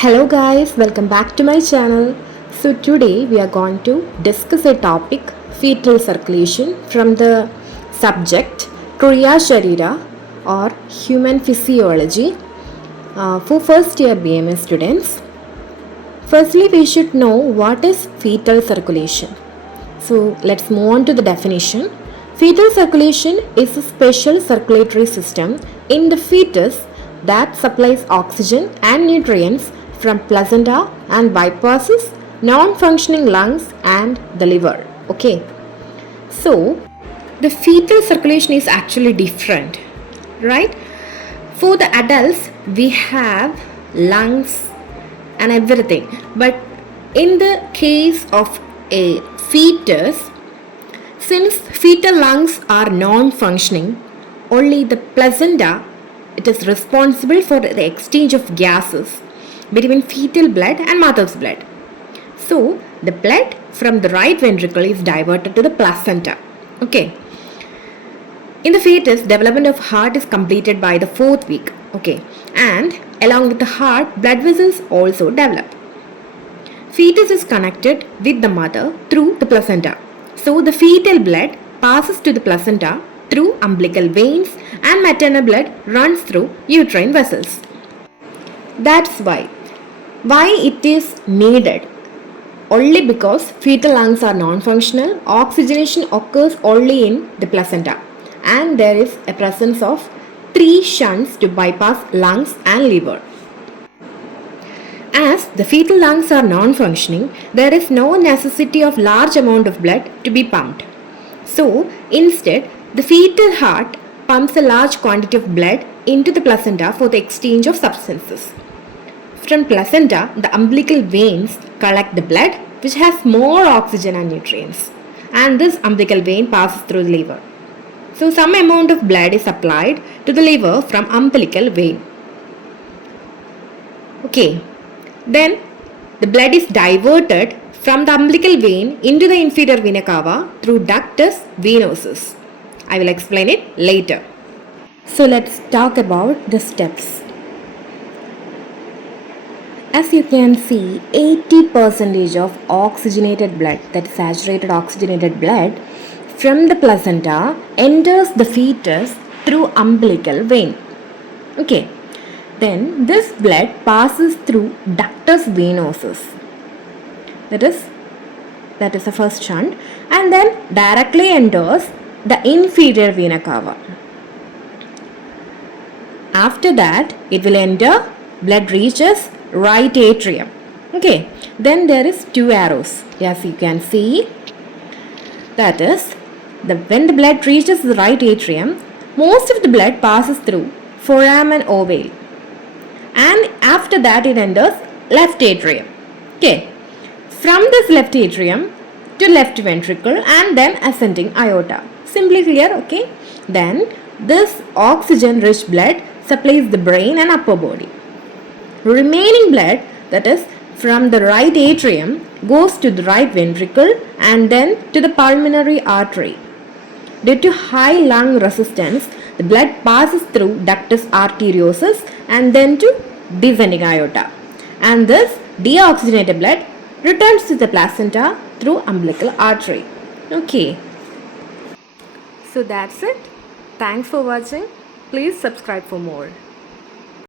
Hello guys, welcome back to my channel. So today we are going to discuss a topic fetal circulation from the subject Kriya Sharira or human physiology for first year BMS students. Firstly, we should know what is fetal circulation. So let's move on to the definition. Fetal circulation is a special circulatory system in the fetus that supplies oxygen and nutrients from placenta and bypasses non-functioning lungs and the liver. Okay. So the fetal circulation is actually different, right? For the adults, we have lungs and everything, but in the case of a fetus, since fetal lungs are non-functioning, only the placenta it is responsible for the exchange of gases between fetal blood and mother's blood. So the blood from the right ventricle is diverted to the placenta. Okay. In the fetus, development of heart is completed by the 4th week. Okay. And along with the heart, blood vessels also develop. Fetus is connected with the mother through the placenta. So the fetal blood passes to the placenta through umbilical veins and maternal blood runs through uterine vessels. That's why it is needed. Only because fetal lungs are non-functional, oxygenation occurs only in the placenta, and there is a presence of 3 shunts to bypass lungs and liver. As the fetal lungs are non-functioning, there is no necessity of large amount of blood to be pumped. So instead, the fetal heart pumps a large quantity of blood into the placenta for the exchange of substances. From placenta, the umbilical veins collect the blood which has more oxygen and nutrients, and this umbilical vein passes through the liver. So some amount of blood is supplied to the liver from umbilical vein. Okay, then the blood is diverted from the umbilical vein into the inferior vena cava through ductus venosus. I will explain it later. So let's talk about the steps. As you can see, 80% of oxygenated blood, that is saturated oxygenated blood, from the placenta enters the fetus through umbilical vein. Okay. Then this blood passes through ductus venosus. That is the first shunt, and then directly enters the inferior vena cava. After that, it will enter, blood reaches right atrium. Okay. Then there is 2 arrows. As you can see, that is when the blood reaches the right atrium, most of the blood passes through foramen ovale, and after that it enters left atrium. Okay. From this left atrium to left ventricle and then ascending aorta. Simply clear, okay? Then this oxygen rich blood supplies the brain and upper body. Remaining blood, that is from the right atrium, goes to the right ventricle and then to the pulmonary artery. Due to high lung resistance, the blood passes through ductus arteriosus and then to descending aorta. And this deoxygenated blood returns to the placenta through umbilical artery. Okay. So that's it. Thanks for watching. Please subscribe for more.